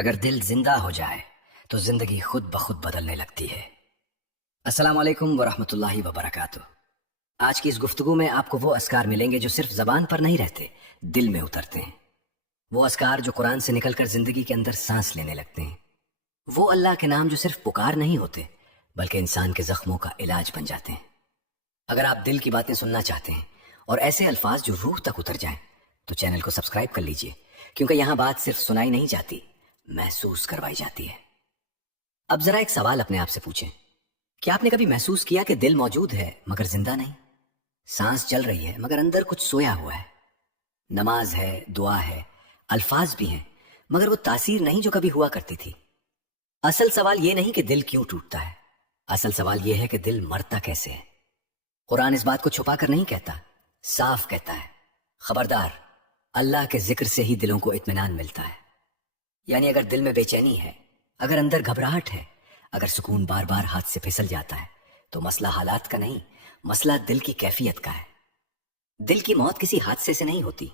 اگر دل زندہ ہو جائے تو زندگی خود بخود بدلنے لگتی ہے۔ السلام علیکم ورحمۃ اللہ وبرکاتہ۔ آج کی اس گفتگو میں آپ کو وہ اذکار ملیں گے جو صرف زبان پر نہیں رہتے، دل میں اترتے ہیں۔ وہ اذکار جو قرآن سے نکل کر زندگی کے اندر سانس لینے لگتے ہیں۔ وہ اللہ کے نام جو صرف پکار نہیں ہوتے بلکہ انسان کے زخموں کا علاج بن جاتے ہیں۔ اگر آپ دل کی باتیں سننا چاہتے ہیں اور ایسے الفاظ جو روح تک اتر جائیں تو چینل کو سبسکرائب کر لیجئے، کیونکہ یہاں بات صرف سنائی نہیں جاتی، محسوس کروائی جاتی ہے۔ اب ذرا ایک سوال اپنے آپ سے پوچھیں، کیا آپ نے کبھی محسوس کیا کہ دل موجود ہے مگر زندہ نہیں؟ سانس چل رہی ہے مگر اندر کچھ سویا ہوا ہے۔ نماز ہے، دعا ہے، الفاظ بھی ہیں، مگر وہ تاثیر نہیں جو کبھی ہوا کرتی تھی۔ اصل سوال یہ نہیں کہ دل کیوں ٹوٹتا ہے، اصل سوال یہ ہے کہ دل مرتا کیسے ہے۔ قرآن اس بات کو چھپا کر نہیں کہتا، صاف کہتا ہے، خبردار، اللہ کے ذکر سے ہی دلوں کو اطمینان ملتا ہے۔ یعنی اگر دل میں بے چینی ہے، اگر اندر گھبراہٹ ہے، اگر سکون بار بار ہاتھ سے پھسل جاتا ہے تو مسئلہ حالات کا نہیں، مسئلہ دل کی کیفیت کا ہے۔ دل کی موت کسی حادثے سے نہیں ہوتی،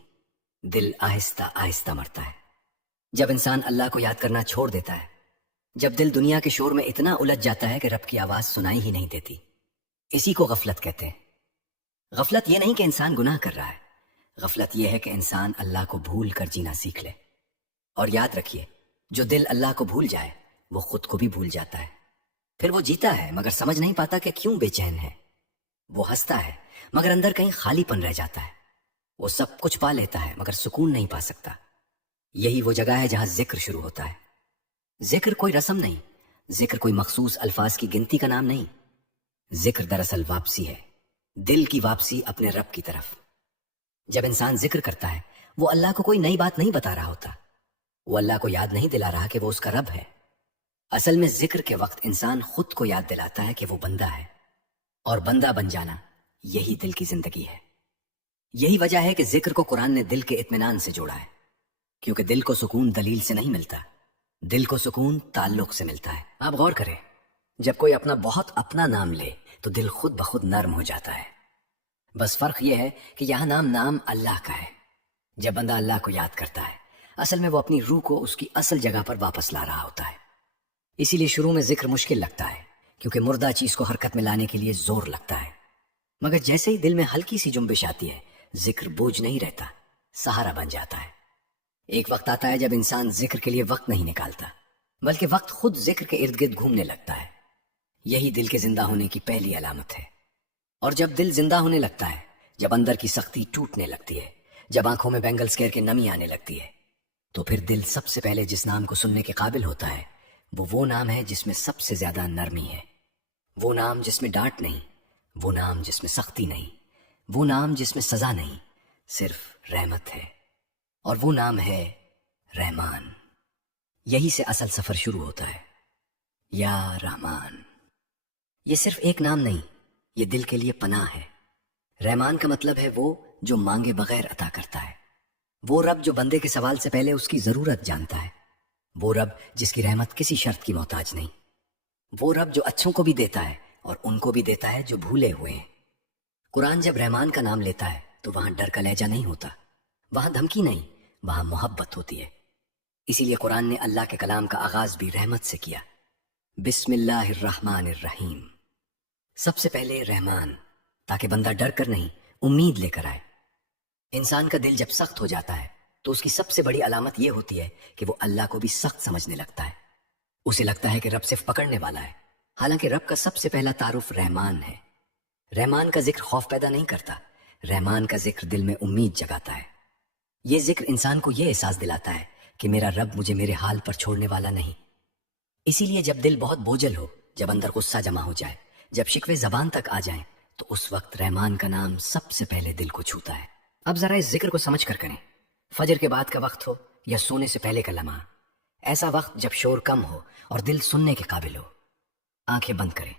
دل آہستہ آہستہ مرتا ہے۔ جب انسان اللہ کو یاد کرنا چھوڑ دیتا ہے، جب دل دنیا کے شور میں اتنا الجھ جاتا ہے کہ رب کی آواز سنائی ہی نہیں دیتی، اسی کو غفلت کہتے ہیں۔ غفلت یہ نہیں کہ انسان گناہ کر رہا ہے، غفلت یہ ہے کہ انسان اللہ کو بھول کر جینا سیکھ لے۔ اور یاد رکھیے، جو دل اللہ کو بھول جائے وہ خود کو بھی بھول جاتا ہے۔ پھر وہ جیتا ہے مگر سمجھ نہیں پاتا کہ کیوں بے چین ہے۔ وہ ہنستا ہے مگر اندر کہیں خالی پن رہ جاتا ہے۔ وہ سب کچھ پا لیتا ہے مگر سکون نہیں پا سکتا۔ یہی وہ جگہ ہے جہاں ذکر شروع ہوتا ہے۔ ذکر کوئی رسم نہیں، ذکر کوئی مخصوص الفاظ کی گنتی کا نام نہیں، ذکر دراصل واپسی ہے، دل کی واپسی اپنے رب کی طرف۔ جب انسان ذکر کرتا ہے وہ اللہ کو کوئی نئی بات نہیں بتا رہا ہوتا، وہ اللہ کو یاد نہیں دلا رہا کہ وہ اس کا رب ہے۔ اصل میں ذکر کے وقت انسان خود کو یاد دلاتا ہے کہ وہ بندہ ہے، اور بندہ بن جانا یہی دل کی زندگی ہے۔ یہی وجہ ہے کہ ذکر کو قرآن نے دل کے اطمینان سے جوڑا ہے، کیونکہ دل کو سکون دلیل سے نہیں ملتا، دل کو سکون تعلق سے ملتا ہے۔ آپ غور کریں، جب کوئی اپنا بہت اپنا نام لے تو دل خود بخود نرم ہو جاتا ہے۔ بس فرق یہ ہے کہ یہاں نام اللہ کا ہے۔ جب بندہ اللہ کو یاد کرتا ہے اصل میں وہ اپنی روح کو اس کی اصل جگہ پر واپس لا رہا ہوتا ہے۔ اسی لیے شروع میں ذکر مشکل لگتا ہے، کیونکہ مردہ چیز کو حرکت میں لانے کے لیے زور لگتا ہے، مگر جیسے ہی دل میں ہلکی سی جنبش آتی ہے ذکر بوجھ نہیں رہتا، سہارا بن جاتا ہے۔ ایک وقت آتا ہے جب انسان ذکر کے لیے وقت نہیں نکالتا بلکہ وقت خود ذکر کے ارد گرد گھومنے لگتا ہے۔ یہی دل کے زندہ ہونے کی پہلی علامت ہے۔ اور جب دل زندہ ہونے لگتا ہے، جب اندر کی سختی ٹوٹنے لگتی ہے، جب آنکھوں میں بینگلز کہر کے نمی آنے لگتی ہے، تو پھر دل سب سے پہلے جس نام کو سننے کے قابل ہوتا ہے وہ نام ہے جس میں سب سے زیادہ نرمی ہے، وہ نام جس میں ڈانٹ نہیں، وہ نام جس میں سختی نہیں، وہ نام جس میں سزا نہیں، صرف رحمت ہے، اور وہ نام ہے رحمان۔ یہی سے اصل سفر شروع ہوتا ہے، یا رحمان۔ یہ صرف ایک نام نہیں، یہ دل کے لیے پناہ ہے۔ رحمان کا مطلب ہے وہ جو مانگے بغیر عطا کرتا ہے، وہ رب جو بندے کے سوال سے پہلے اس کی ضرورت جانتا ہے، وہ رب جس کی رحمت کسی شرط کی محتاج نہیں، وہ رب جو اچھوں کو بھی دیتا ہے اور ان کو بھی دیتا ہے جو بھولے ہوئے ہیں۔ قرآن جب رحمان کا نام لیتا ہے تو وہاں ڈر کا لہجہ نہیں ہوتا، وہاں دھمکی نہیں، وہاں محبت ہوتی ہے۔ اسی لیے قرآن نے اللہ کے کلام کا آغاز بھی رحمت سے کیا، بسم اللہ الرحمن الرحیم۔ سب سے پہلے رحمان، تاکہ بندہ ڈر کر نہیں، امید لے کر آئے۔ انسان کا دل جب سخت ہو جاتا ہے تو اس کی سب سے بڑی علامت یہ ہوتی ہے کہ وہ اللہ کو بھی سخت سمجھنے لگتا ہے۔ اسے لگتا ہے کہ رب صرف پکڑنے والا ہے، حالانکہ رب کا سب سے پہلا تعارف رحمان ہے۔ رحمان کا ذکر خوف پیدا نہیں کرتا، رحمان کا ذکر دل میں امید جگاتا ہے۔ یہ ذکر انسان کو یہ احساس دلاتا ہے کہ میرا رب مجھے میرے حال پر چھوڑنے والا نہیں۔ اسی لیے جب دل بہت بوجھل ہو، جب اندر غصہ جمع ہو جائے، جب شکوے زبان تک آ جائیں، تو اس وقت رحمان کا نام سب سے پہلے دل کو چھوتا ہے۔ اب ذرا اس ذکر کو سمجھ کر کریں، فجر کے بعد کا وقت ہو یا سونے سے پہلے کا لمحہ، ایسا وقت جب شور کم ہو اور دل سننے کے قابل ہو۔ آنکھیں بند کریں،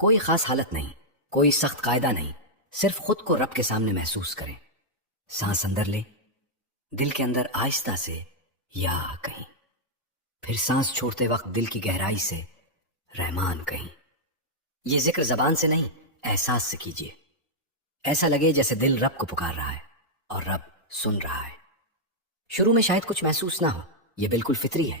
کوئی خاص حالت نہیں، کوئی سخت قاعدہ نہیں، صرف خود کو رب کے سامنے محسوس کریں۔ سانس اندر لیں، دل کے اندر آہستہ سے یا کہیں، پھر سانس چھوڑتے وقت دل کی گہرائی سے رحمان کہیں۔ یہ ذکر زبان سے نہیں، احساس سے کیجیے۔ ایسا لگے جیسے دل رب کو پکار رہا ہے اور رب سن رہا ہے۔ شروع میں شاید کچھ محسوس نہ ہو، یہ بالکل فطری ہے،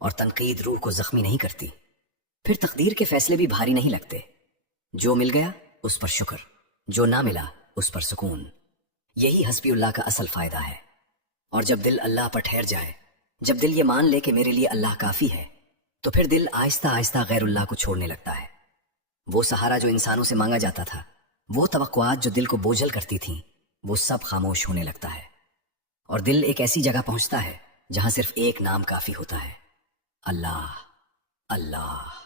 اور تنقید روح کو زخمی نہیں کرتی. پھر تقدیر کے فیصلے بھی بھاری نہیں لگتے. جو مل گیا اس پر شکر، جو نہ ملا اس پر سکون. یہی حسبی اللہ کا اصل فائدہ ہے. اور جب دل اللہ پر ٹھہر جائے، جب دل یہ مان لے کہ میرے لیے اللہ کافی ہے، تو پھر دل آہستہ آہستہ غیر اللہ کو چھوڑنے لگتا ہے. وہ سہارا جو انسانوں سے مانگا جاتا تھا، وہ توقعات جو دل کو بوجھل کرتی تھیں، وہ سب خاموش ہونے لگتا ہے. اور دل ایک ایسی جگہ پہنچتا ہے جہاں صرف ایک نام کافی ہوتا ہے، اللہ. اللہ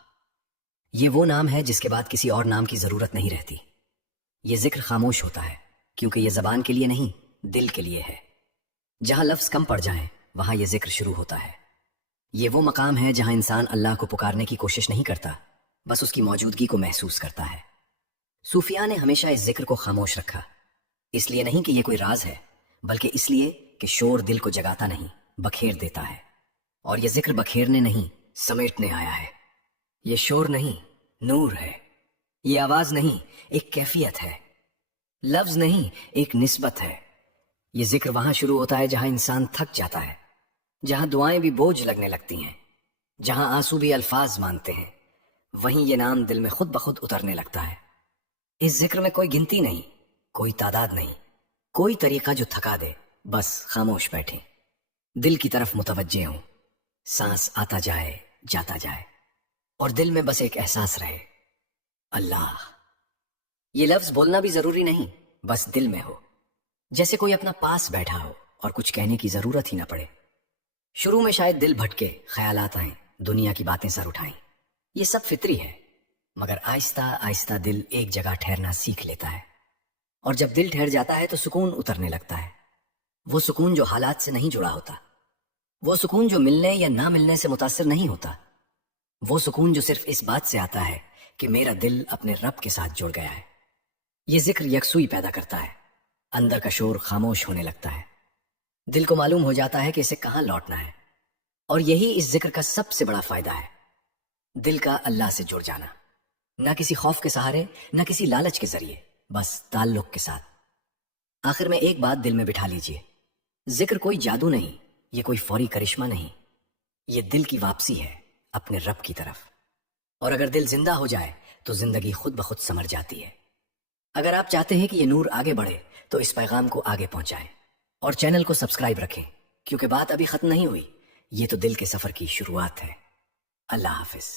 یہ وہ نام ہے جس کے بعد کسی اور نام کی ضرورت نہیں رہتی. یہ ذکر خاموش ہوتا ہے کیونکہ یہ زبان کے لیے نہیں، دل کے لیے ہے. جہاں لفظ کم پڑ جائیں وہاں یہ ذکر شروع ہوتا ہے. یہ وہ مقام ہے جہاں انسان اللہ کو پکارنے کی کوشش نہیں کرتا، بس اس کی موجودگی کو محسوس کرتا ہے. صوفیاء نے ہمیشہ اس ذکر کو خاموش رکھا، اس لیے نہیں کہ یہ کوئی راز ہے، بلکہ اس لیے کہ شور دل کو جگاتا نہیں، بکھیر دیتا ہے. اور یہ ذکر بکھیرنے نہیں، سمیٹنے آیا ہے. یہ شور نہیں، نور ہے. یہ آواز نہیں، ایک کیفیت ہے. لفظ نہیں، ایک نسبت ہے. یہ ذکر وہاں شروع ہوتا ہے جہاں انسان تھک جاتا ہے، جہاں دعائیں بھی بوجھ لگنے لگتی ہیں، جہاں آنسو بھی الفاظ مانتے ہیں. وہیں یہ نام دل میں خود بخود اترنے لگتا ہے. اس ذکر میں کوئی گنتی نہیں، کوئی تعداد نہیں، کوئی طریقہ جو تھکا دے. بس خاموش بیٹھیں، دل کی طرف متوجہ ہوں. سانس آتا جائے، جاتا جائے، اور دل میں بس ایک احساس رہے، اللہ. یہ لفظ بولنا بھی ضروری نہیں، بس دل میں ہو، جیسے کوئی اپنا پاس بیٹھا ہو اور کچھ کہنے کی ضرورت ہی نہ پڑے. شروع میں شاید دل بھٹکے، خیالات آئیں، دنیا کی باتیں سر اٹھائیں. یہ سب فطری ہے، مگر آہستہ آہستہ دل ایک جگہ ٹھہرنا سیکھ لیتا ہے. اور جب دل ٹھہر جاتا ہے تو سکون اترنے لگتا ہے. وہ سکون جو حالات سے نہیں جڑا ہوتا، وہ سکون جو ملنے یا نہ ملنے سے متاثر نہیں ہوتا، وہ سکون جو صرف اس بات سے آتا ہے کہ میرا دل اپنے رب کے ساتھ جڑ گیا ہے. یہ ذکر یکسوئی پیدا کرتا ہے. اندر کا شور خاموش ہونے لگتا ہے. دل کو معلوم ہو جاتا ہے کہ اسے کہاں لوٹنا ہے. اور یہی اس ذکر کا سب سے بڑا فائدہ ہے، دل کا اللہ سے جڑ جانا. نہ کسی خوف کے سہارے، نہ کسی لالچ کے ذریعے، بس تعلق کے ساتھ. آخر میں ایک بات دل میں بٹھا لیجئے، ذکر کوئی جادو نہیں، یہ کوئی فوری کرشمہ نہیں، یہ دل کی واپسی ہے اپنے رب کی طرف. اور اگر دل زندہ ہو جائے تو زندگی خود بخود سمر جاتی ہے. اگر آپ چاہتے ہیں کہ یہ نور آگے بڑھے تو اس پیغام کو آگے پہنچائیں اور چینل کو سبسکرائب رکھیں، کیونکہ بات ابھی ختم نہیں ہوئی، یہ تو دل کے سفر کی شروعات ہے. اللہ حافظ.